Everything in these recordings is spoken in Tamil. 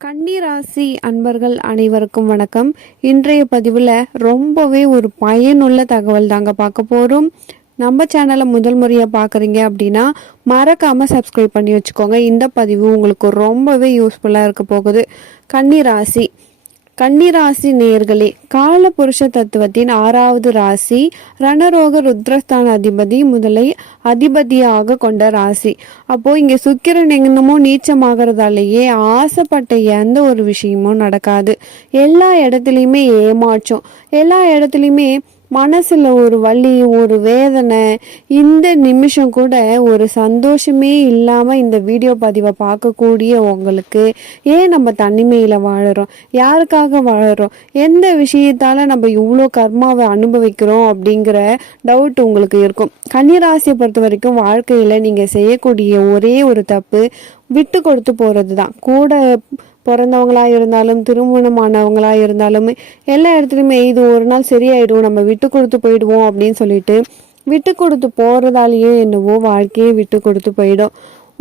கன்னிராசி அன்பர்கள் அனைவருக்கும் வணக்கம். இன்றைய பதிவில் ரொம்பவே ஒரு பயனுள்ள தகவல் தாங்க பார்க்க போகிறோம். நம்ம சேனலை முதல் முறையாக பார்க்குறீங்க அப்படின்னா மறக்காமல் சப்ஸ்கிரைப் பண்ணி வச்சுக்கோங்க. இந்த பதிவு உங்களுக்கு ரொம்பவே யூஸ்ஃபுல்லாக இருக்க போகுது. கன்னிராசி நேயர்களே, கால புருஷ தத்துவத்தின் 6வது ராசி, ரணரோக ருத்ரஸ்தான அதிபதி முதலை அதிபதியாக கொண்ட ராசி. அப்போ இங்க சுக்கிரன் எங்கனமோ நீச்சமாகறதாலேயே ஆசைப்பட்ட எந்த ஒரு விஷயமும் நடக்காது. எல்லா இடத்துலையுமே ஏமாற்றம், எல்லா இடத்துலையுமே மனசுல ஒரு வலி, ஒரு வேதனை. இந்த நிமிஷம் கூட ஒரு சந்தோஷமே இல்லாம இந்த வீடியோ பதிவை பார்க்கக்கூடிய உங்களுக்கு, ஏன் நம்ம தனிமையில வாழறோம், யாருக்காக வாழறோம், எந்த விஷயத்தால நம்ம இவ்வளோ கர்மாவை அனுபவிக்கிறோம் அப்படிங்கிற டவுட் உங்களுக்கு இருக்கும். கன்னிராசியை பொறுத்த வரைக்கும் வாழ்க்கையில நீங்க செய்யக்கூடிய ஒரே ஒரு தப்பு விட்டு கொடுத்து போறது தான். கூட பிறந்தவங்களா இருந்தாலும் திருமணமானவங்களா இருந்தாலும் எல்லா இடத்துலையுமே இது ஒரு நாள் சரியாயிடும், நம்ம விட்டு கொடுத்து போயிடுவோம் அப்படின்னு சொல்லிட்டு விட்டு கொடுத்து போறதாலேயே என்னவோ வாழ்க்கையே விட்டு கொடுத்து போயிடும்.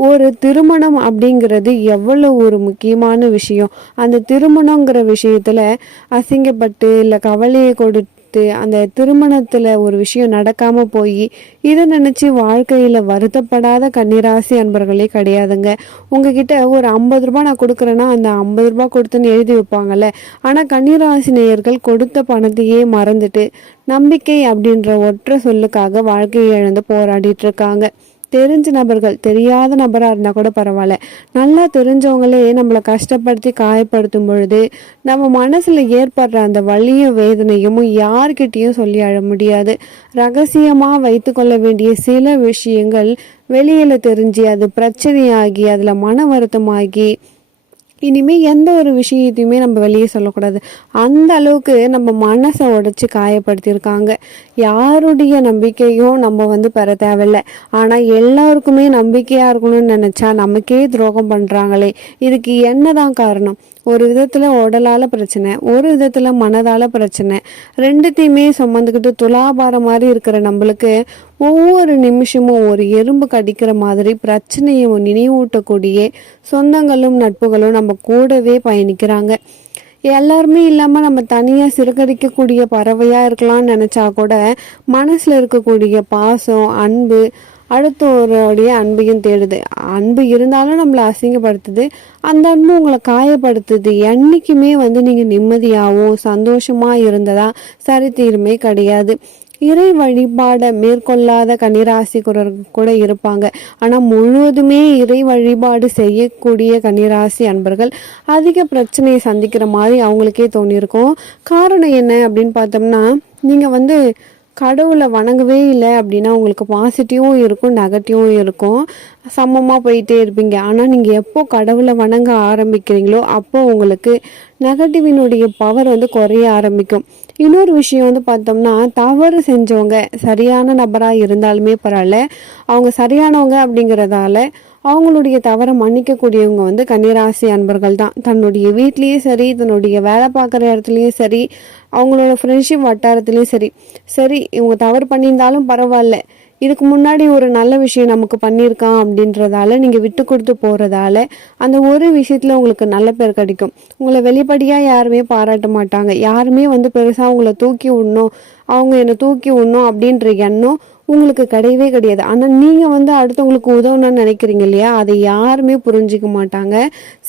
ஒரு திருமணம் அப்படிங்கிறது எவ்வளவு ஒரு முக்கியமான விஷயம். அந்த திருமணங்கிற விஷயத்துல அசிங்கப்பட்டு இல்லை கவலையை கொடுத்து அந்த திருமணத்துல ஒரு விஷயம் நடக்காம போய் இதை நினைச்சு வாழ்க்கையில வருத்தப்படாத கன்னிராசி அன்பர்களே கிடையாதுங்க. உங்ககிட்ட ஒரு 50 ரூபாய் நான் கொடுக்குறேன்னா அந்த 50 ரூபாய் கொடுத்துன்னு எழுதி வைப்பாங்கல்ல. ஆனா கன்னிராசி நேயர்கள் கொடுத்த பணத்தையே மறந்துட்டு நம்பிக்கை அப்படின்ற ஒற்றை சொல்லுக்காக வாழ்க்கையை இழந்து போராடிட்டு இருக்காங்க. தெரிஞ்ச நபர்கள், தெரியாத நபராக இருந்தால் கூட பரவாயில்ல, நல்லா தெரிஞ்சவங்களே நம்மளை கஷ்டப்படுத்தி காயப்படுத்தும் பொழுது நம்ம மனசில் ஏற்படுற அந்த வலியும் வேதனையும் யார்கிட்டையும் சொல்லி அழ முடியாது. ரகசியமாக வைத்து கொள்ள வேண்டிய சில விஷயங்கள் வெளியில் தெரிஞ்சு அது பிரச்சனையாகி அதில் மன வருத்தமாகி இனிமேல் எந்த ஒரு விஷயத்தையுமே நம்ம வெளியே சொல்லக்கூடாது. அந்த அளவுக்கு நம்ம மனசை உடைச்சி காயப்படுத்தியிருக்காங்க. யாருடைய நம்பிக்கையும் நம்ம பெற தேவையில்லை. ஆனால் எல்லாருக்குமே நம்பிக்கையாக இருக்கணும்னு நினச்சா நமக்கே துரோகம் பண்ணுறாங்களே, இதுக்கு என்னதான் காரணம்? ஒரு விதத்தில் உடலால் பிரச்சனை, ஒரு விதத்தில் மனதால் பிரச்சனை, ரெண்டுத்தையுமே சுமந்துக்கிட்டு துலாபாரம் மாதிரி இருக்கிற நம்மளுக்கு ஒவ்வொரு நிமிஷமும் ஒரு எறும்பு கடிக்கிற மாதிரி பிரச்சனையை நினைவூட்டக்கூடிய சொந்தங்களும் நட்புகளும் நம்ம கூடவே பயணிக்கிறாங்க. எல்லாருமே இல்லாமல் நம்ம தனியாக சிறுகடிக்கக்கூடிய பறவையாக இருக்கலாம்னு நினச்சா கூட மனசில் இருக்கக்கூடிய பாசம், அன்பு அடுத்தவருடைய அன்பையும் தேடுது. அன்பு இருந்தாலும் நம்மளை அசிங்கப்படுத்துது, அந்த அன்பு உங்களை காயப்படுத்துது. என்னைக்குமே நீங்கள் நிம்மதியாகவும் சந்தோஷமாக இருந்ததா சரித்திரமே கிடையாது. இறை வழிபாடை மேற்கொள்ளாத கன்னிராசிக்குறர்கள் கூட இருப்பாங்க. ஆனால் முழுவதுமே இறை வழிபாடு செய்யக்கூடிய கன்னிராசி அன்பர்கள் அதிக பிரச்சனையை சந்திக்கிற மாதிரி அவங்களுக்கே தோணியிருக்கும். காரணம் என்ன அப்படின்னு பார்த்தோம்னா, நீங்கள் கடவுளை வணங்கவே இல்லை அப்படின்னா உங்களுக்கு பாசிட்டிவும் இருக்கும் நெகட்டிவும் இருக்கும், சமமாக போயிட்டே இருப்பீங்க. ஆனால் நீங்கள் எப்போ கடவுளை வணங்க ஆரம்பிக்கிறீங்களோ அப்போ உங்களுக்கு நெகட்டிவினுடைய பவர் குறைய ஆரம்பிக்கும். இன்னொரு விஷயம் பார்த்தோம்னா, தவறு செஞ்சவங்க சரியான நபராக இருந்தாலுமே பரவாயில்ல, அவங்க சரியானவங்க அப்படிங்கிறதால அவங்களுடைய தவறை மன்னிக்கக்கூடியவங்க கன்னிராசி அன்பர்கள் தான். தன்னுடைய வீட்லேயும் சரி, தன்னுடைய வேலை பார்க்குற இடத்துலையும் சரி, அவங்களோட ஃப்ரெண்ட்ஷிப் வட்டாரத்துலேயும் சரி, சரி இவங்க தவறு பண்ணியிருந்தாலும் பரவாயில்ல, இதுக்கு முன்னாடி ஒரு நல்ல விஷயம் நமக்கு பண்ணியிருக்கான் அப்படின்றதால நீங்கள் விட்டு கொடுத்து போகிறதால அந்த ஒரு விஷயத்தில் உங்களுக்கு நல்ல பேர் கிடைக்கும். உங்களை வெளிப்படையாக யாருமே பாராட்ட மாட்டாங்க. யாருமே பெருசாக உங்களை தூக்கி விடணும், அவங்க என்னை தூக்கி விடணும் அப்படின்ற எண்ணம் உங்களுக்கு கிடையவே கிடையாது. ஆனால் நீங்கள் அடுத்தவங்களுக்கு உதவணும்னு நினைக்கிறீங்க இல்லையா, அதை யாருமே புரிஞ்சிக்க மாட்டாங்க.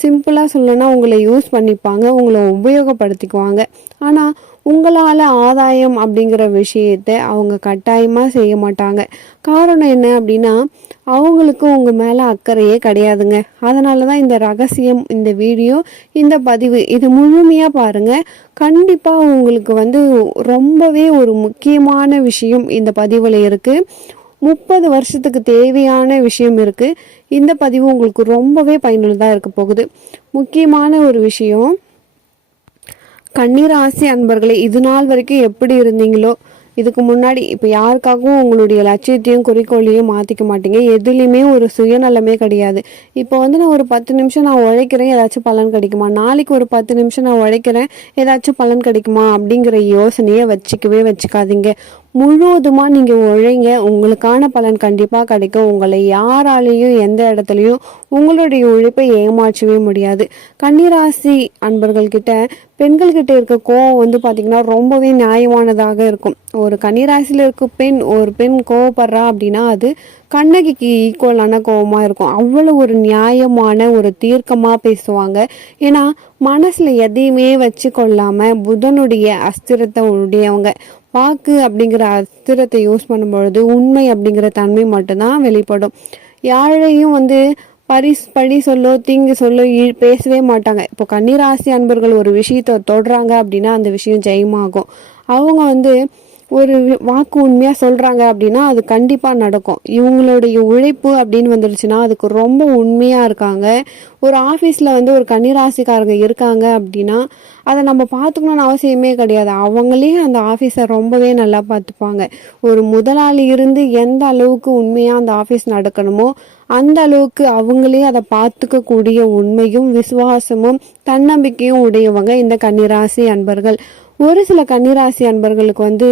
சிம்பிளாக சொல்லணும்னா உங்களை யூஸ் பண்ணிப்பாங்க, உங்களை உபயோகப்படுத்திக்குவாங்க. ஆனால் உங்களால் ஆதாயம் அப்படிங்கிற விஷயத்தை அவங்க கட்டாயமாக செய்ய மாட்டாங்க. காரணம் என்ன அப்படின்னா, அவங்களுக்கு உங்கள் மேலே அக்கறையே கிடையாதுங்க. அதனால தான் இந்த ரகசியம், இந்த வீடியோ, இந்த பதிவு இது முழுமையாக பாருங்கள். கண்டிப்பாக உங்களுக்கு ரொம்பவே ஒரு முக்கியமான விஷயம் இந்த பதிவில் இருக்குது. 30 வருஷத்துக்கு தேவையான விஷயம் இருக்குது. இந்த பதிவு உங்களுக்கு ரொம்பவே பயனுள்ளதாக இருக்க போகுது. முக்கியமான ஒரு விஷயம், கன்னிராசி அன்பர்களே, இது நாள் வரைக்கும் எப்படி இருந்தீங்களோ, இதுக்கு முன்னாடி இப்போ யாருக்காகவும் உங்களுடைய லட்சியத்தையும் குறிக்கோளையும் மாற்றிக்க மாட்டீங்க. எதுலேயுமே ஒரு சுயநலமே கிடையாது. இப்போ நான் ஒரு 10 நிமிஷம் நான் உழைக்கிறேன், ஏதாச்சும் பலன் கிடைக்குமா, நாளைக்கு ஒரு 10 நிமிஷம் நான் உழைக்கிறேன், ஏதாச்சும் பலன் கிடைக்குமா அப்படிங்கிற யோசனையை வச்சுக்கவே வச்சுக்காதீங்க. முழுவதுமாக நீங்கள் உழைங்க, உங்களுக்கான பலன் கண்டிப்பாக கிடைக்கும். உங்களை யாராலையும் எந்த இடத்துலையும் உங்களுடைய உழைப்பை ஏமாற்றவே முடியாது. கன்னிராசி அன்பர்கள்கிட்ட பெண்கள்கிட்ட இருக்க கோவம் வந்து பார்த்திங்கன்னா ரொம்பவே நியாயமானதாக இருக்கும். ஒரு கன்னிராசியில் இருக்க ஒரு பெண் கோவப்படுறா அப்படின்னா அது கண்ணகிக்கு ஈக்குவலான கோவமாக இருக்கும். அவ்வளோ ஒரு நியாயமான ஒரு தீர்க்கமாக பேசுவாங்க. ஏன்னா மனசில் எதையுமே வச்சு கொள்ளாமல் புதனுடைய அஸ்திரத்தை உடையவங்க. வாக்கு அப்படிங்கிற அஸ்திரத்தை யூஸ் பண்ணும்பொழுது உண்மை அப்படிங்கிற தன்மை மட்டும்தான் வெளிப்படும். யாரையும் வந்து பழி சொல்லோ தீங்கு சொல்லோ பேசவே மாட்டாங்க. இப்போ கன்னிராசி அன்பர்கள் ஒரு விஷயத்த தொடுறாங்க அப்படின்னா அந்த விஷயம் ஜெயமாகும். அவங்க வந்து ஒரு வாக்கு உண்மையாக சொல்கிறாங்க அப்படின்னா அது கண்டிப்பாக நடக்கும். இவங்களுடைய உழைப்பு அப்படின்னு வந்துடுச்சுன்னா அதுக்கு ரொம்ப உண்மையாக இருக்காங்க. ஒரு ஆஃபீஸில் வந்து ஒரு கன்னிராசிக்காரங்க இருக்காங்க அப்படின்னா அதை நம்ம பார்த்துக்கணும்னு அவசியமே கிடையாது. அவங்களே அந்த ஆஃபீஸை ரொம்பவே நல்லா பார்த்துப்பாங்க. ஒரு முதலாளி இருந்து எந்த அளவுக்கு உண்மையாக அந்த ஆஃபீஸ் நடக்கணுமோ அந்த அளவுக்கு அவங்களே அதை பார்த்துக்கக்கூடிய உண்மையும் விசுவாசமும் தன்னம்பிக்கையும் உடையவங்க இந்த கன்னிராசி அன்பர்கள். ஒரு சில கன்னிராசி அன்பர்களுக்கு வந்து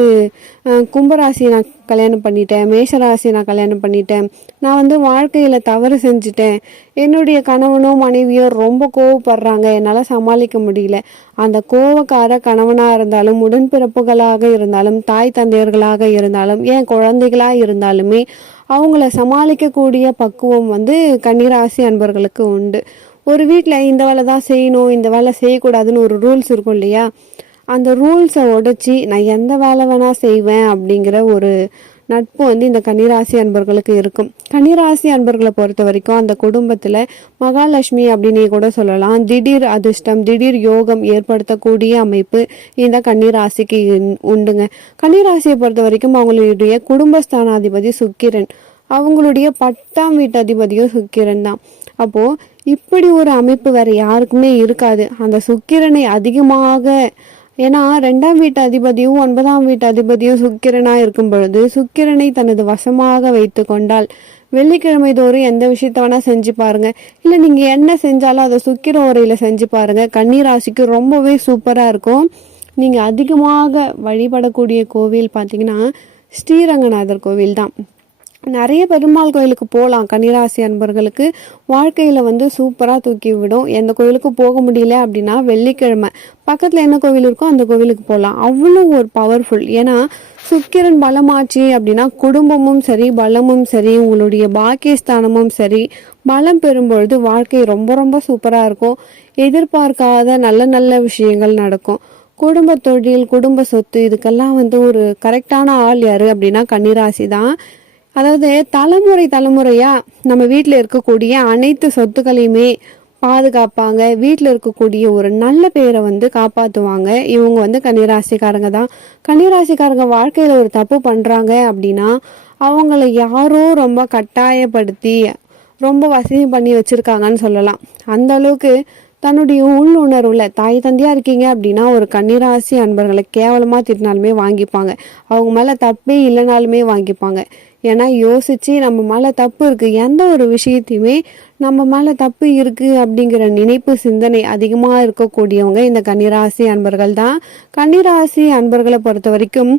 கும்பராசி நான் கல்யாணம் பண்ணிட்டேன், மேஷராசி நான் கல்யாணம் பண்ணிட்டேன், நான் வந்து வாழ்க்கையில் தவறு செஞ்சுட்டேன், என்னுடைய கணவனோ மனைவியோ ரொம்ப கோவப்படுறாங்க, என்னால் சமாளிக்க முடியல. அந்த கோவக்கார கணவனாக இருந்தாலும் உடன்பிறப்புகளாக இருந்தாலும் தாய் தந்தையர்களாக இருந்தாலும் ஏன் குழந்தைகளாக இருந்தாலுமே அவங்கள சமாளிக்கக்கூடிய பக்குவம் வந்து கன்னிராசி அன்பர்களுக்கு உண்டு. ஒரு வீட்டில் இந்த வேலை தான் செய்யணும், இந்த வேலை செய்யக்கூடாதுன்னு ஒரு ரூல்ஸ் இருக்கும் இல்லையா? அந்த ரூல்ஸை உடைச்சி நான் எந்த வேலை வேணால் செய்வேன் அப்படிங்கிற ஒரு நட்பு வந்து இந்த கன்னிராசி அன்பர்களுக்கு இருக்கும். கன்னிராசி அன்பர்களை பொறுத்த வரைக்கும் அந்த குடும்பத்தில் மகாலட்சுமி அப்படின்னே கூட சொல்லலாம். திடீர் அதிர்ஷ்டம், திடீர் யோகம் ஏற்படுத்தக்கூடிய அமைப்பு இந்த கன்னிராசிக்கு உண்டுங்க. கன்னிராசியை பொறுத்த வரைக்கும் அவங்களுடைய குடும்பஸ்தானாதிபதி சுக்கிரன், அவங்களுடைய 10ஆம் வீட்டு அதிபதியும் சுக்கிரன் தான். அப்போது இப்படி ஒரு அமைப்பு வேற யாருக்குமே இருக்காது. அந்த சுக்கிரனை அதிகமாக, ஏன்னா 2ஆம் வீட்டு அதிபதியும் 9ஆம் வீட்டு அதிபதியும் சுக்கிரனாக இருக்கும் பொழுது சுக்கிரனை தனது வசமாக வைத்து கொண்டால் வெள்ளிக்கிழமை தோறும் எந்த விஷயத்த வேணா செஞ்சு பாருங்க, இல்லை நீங்கள் என்ன செஞ்சாலும் அதை சுக்கிர உரையில் செஞ்சு பாருங்க. கன்னிராசிக்கு ரொம்பவே சூப்பராக இருக்கும். நீங்கள் அதிகமாக வழிபடக்கூடிய கோவில் பார்த்தீங்கன்னா ஸ்ரீரங்கநாதர் கோவில் தான். நிறைய பெருமாள் கோயிலுக்கு போகலாம். கன்னிராசி அன்பர்களுக்கு வாழ்க்கையில் வந்து சூப்பராக தூக்கி விடும். எந்த கோயிலுக்கு போக முடியல அப்படின்னா வெள்ளிக்கிழமை பக்கத்தில் என்ன கோவில் இருக்கோ அந்த கோவிலுக்கு போகலாம். அவ்வளோ ஒரு பவர்ஃபுல். ஏன்னா சுக்கிரன் பலமாச்சு அப்படின்னா குடும்பமும் சரி பலமும் சரி உங்களுடைய பாக்கியஸ்தானமும் சரி பலம் பெறும்பொழுது வாழ்க்கை ரொம்ப ரொம்ப சூப்பராக இருக்கும். எதிர்பார்க்காத நல்ல நல்ல விஷயங்கள் நடக்கும். குடும்ப தொழில், குடும்ப சொத்து, இதுக்கெல்லாம் வந்து ஒரு கரெக்டான ஆள் யாரு அப்படின்னா கன்னிராசி தான். அதாவது தலைமுறையா நம்ம வீட்டில் இருக்கக்கூடிய அனைத்து சொத்துக்களையுமே பாதுகாப்பாங்க. வீட்டில் இருக்கக்கூடிய ஒரு நல்ல பேரை வந்து காப்பாற்றுவாங்க. இவங்க வந்து கன்னிராசிக்காரங்க தான். கன்னிராசிக்காரங்க வாழ்க்கையில் ஒரு தப்பு பண்ணுறாங்க அப்படின்னா அவங்கள யாரோ ரொம்ப கட்டாயப்படுத்தி ரொம்ப வசதி பண்ணி வச்சுருக்காங்கன்னு சொல்லலாம். அந்த அளவுக்கு தன்னுடைய உள்ளுணர்வுல தாய் தந்தையா இருக்கீங்க அப்படின்னா ஒரு கன்னிராசி அன்பர்களை கேவலமாக திட்டினாலுமே வாங்கிப்பாங்க. அவங்க மேலே தப்பே இல்லைனாலுமே வாங்கிப்பாங்க. ஏன்னா யோசிச்சு நம்ம மேலே தப்பு இருக்கு, எந்த ஒரு விஷயத்தையுமே நம்ம மேலே தப்பு இருக்கு அப்படிங்கிற நினைப்பு சிந்தனை அதிகமாக இருக்கக்கூடியவங்க இந்த கன்னிராசி அன்பர்கள் தான். கன்னிராசி அன்பர்களை பொறுத்த வரைக்கும்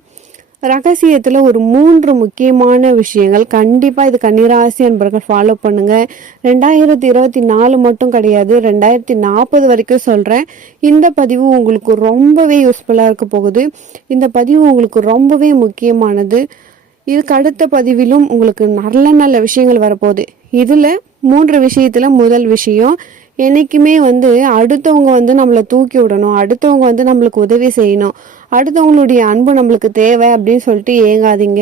ரகசியத்தில் ஒரு 3 முக்கியமான விஷயங்கள் கண்டிப்பாக இது கன்னிராசி அன்பர்கள் ஃபாலோ பண்ணுங்க. 2024 மட்டும் கிடையாது, 2040 வரைக்கும் சொல்கிறேன். இந்த பதிவு உங்களுக்கு ரொம்பவே யூஸ்ஃபுல்லாக இருக்க போகுது. இந்த பதிவு உங்களுக்கு ரொம்பவே முக்கியமானது. இதுக்கு அடுத்த பதிவிலும் உங்களுக்கு நல்ல நல்ல விஷயங்கள் வரப்போகுது. இதில் 3 விஷயத்தில் முதல் விஷயம், என்றைக்குமே வந்து அடுத்தவங்க வந்து நம்மளை தூக்கி விடணும், அடுத்தவங்க வந்து நம்மளுக்கு உதவி செய்யணும், அடுத்தவங்களுடைய அன்பு நம்மளுக்கு தேவை அப்படின்னு சொல்லிட்டு ஏங்காதீங்க.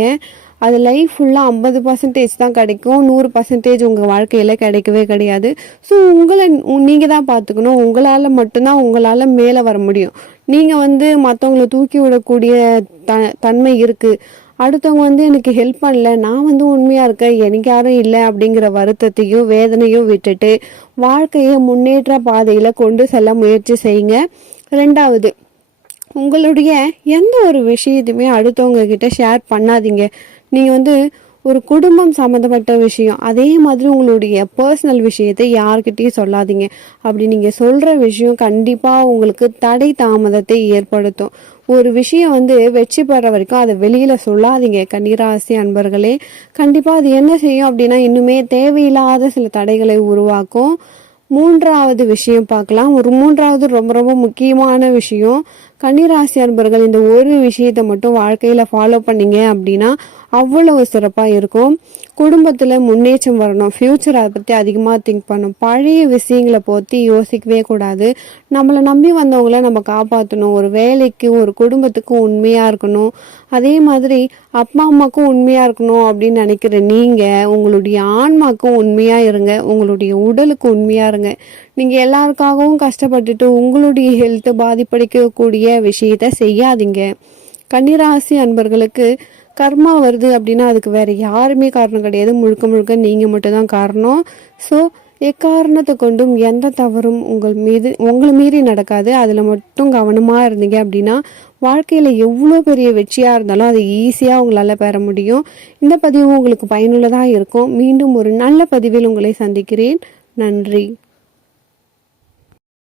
அது லைஃப் ஃபுல்லாக 50% தான் கிடைக்கும், 100% உங்கள் வாழ்க்கையில் கிடைக்கவே கிடையாது. ஸோ உங்களை நீங்கள் தான் பார்த்துக்கணும். உங்களால் மட்டும்தான் உங்களால் மேலே வர முடியும். நீங்கள் வந்து மற்றவங்களை தூக்கி விடக்கூடிய தன்மை இருக்குது. அடுத்தவங்க வந்து எனக்கு ஹெல்ப் பண்ணல, நான் வந்து உண்மையாக இருக்கேன், எனக்கு யாரும் இல்லை அப்படிங்கிற வருத்தத்தையும் வேதனையும் விட்டுட்டு வாழ்க்கையை முன்னேற்ற பாதையில் கொண்டு செல்ல முயற்சி செய்யுங்க. 2வது, உங்களுடைய எந்த ஒரு விஷயத்தையுமே அடுத்தவங்க கிட்ட ஷேர் பண்ணாதீங்க. நீங்கள் வந்து ஒரு குடும்பம் சம்மந்தப்பட்ட விஷயம், அதே மாதிரி உங்களுடைய பர்சனல் விஷயத்தை யார்கிட்டயும் சொல்லாதீங்க. அப்படி நீங்க சொல்ற விஷயம் கண்டிப்பா உங்களுக்கு தடை தாமதத்தை ஏற்படுத்தும். ஒரு விஷயம் வெற்றி பெற வரைக்கும் அதை வெளியில சொல்லாதீங்க கன்னிராசி அன்பர்களே. கண்டிப்பா அது என்ன செய்யும் அப்படின்னா இன்னுமே தேவையில்லாத சில தடைகளை உருவாக்கும். மூன்றாவது விஷயம் பார்க்கலாம். ஒரு மூன்றாவது ரொம்ப ரொம்ப முக்கியமான விஷயம், கன்னிராசி அன்பர்கள் இந்த ஒரு விஷயத்தை மட்டும் வாழ்க்கையில ஃபாலோ பண்ணீங்க அப்படின்னா அவ்வளவு சிறப்பா இருக்கும். குடும்பத்துல முன்னேற்றம் வரணும், ஃபியூச்சர் அதை பத்தி அதிகமா திங்க் பண்ணும். பழைய விஷயங்களை பத்தி யோசிக்கவே கூடாது. நம்மளை நம்பி வந்தவங்கள நம்ம காப்பாற்றணும். ஒரு வேலைக்கு ஒரு குடும்பத்துக்கும் உண்மையா இருக்கணும். அதே மாதிரி அப்பா அம்மாக்கும் உண்மையா இருக்கணும் அப்படின்னு நினைக்கிற நீங்க உங்களுடைய ஆன்மாக்கும் உண்மையா இருங்க. உங்களுடைய உடலுக்கு உண்மையா இருங்க. நீங்க எல்லாருக்காகவும் கஷ்டப்பட்டுட்டு உங்களுடைய ஹெல்த் பாதிப்படைக்கக்கூடிய விஷயத்த செய்யாதீங்க. கன்னிராசி அன்பர்களுக்கு கர்மா வருது அப்படின்னா அதுக்கு வேற யாருமே காரணம் கிடையாது. முழுக்க முழுக்க நீங்க மட்டும் தான் காரணம். ஸோ எக்காரணத்தை கொண்டும் எந்த தவறும் உங்களை மீறி நடக்காது. அதுல மட்டும் கவனமா இருந்தீங்க அப்படின்னா வாழ்க்கையில எவ்வளோ பெரிய வெற்றியா இருந்தாலும் அதை ஈஸியா உங்களால பெற முடியும். இந்த பதிவு உங்களுக்கு பயனுள்ளதா இருக்கும். மீண்டும் ஒரு நல்ல பதிவில் உங்களை சந்திக்கிறேன். நன்றி.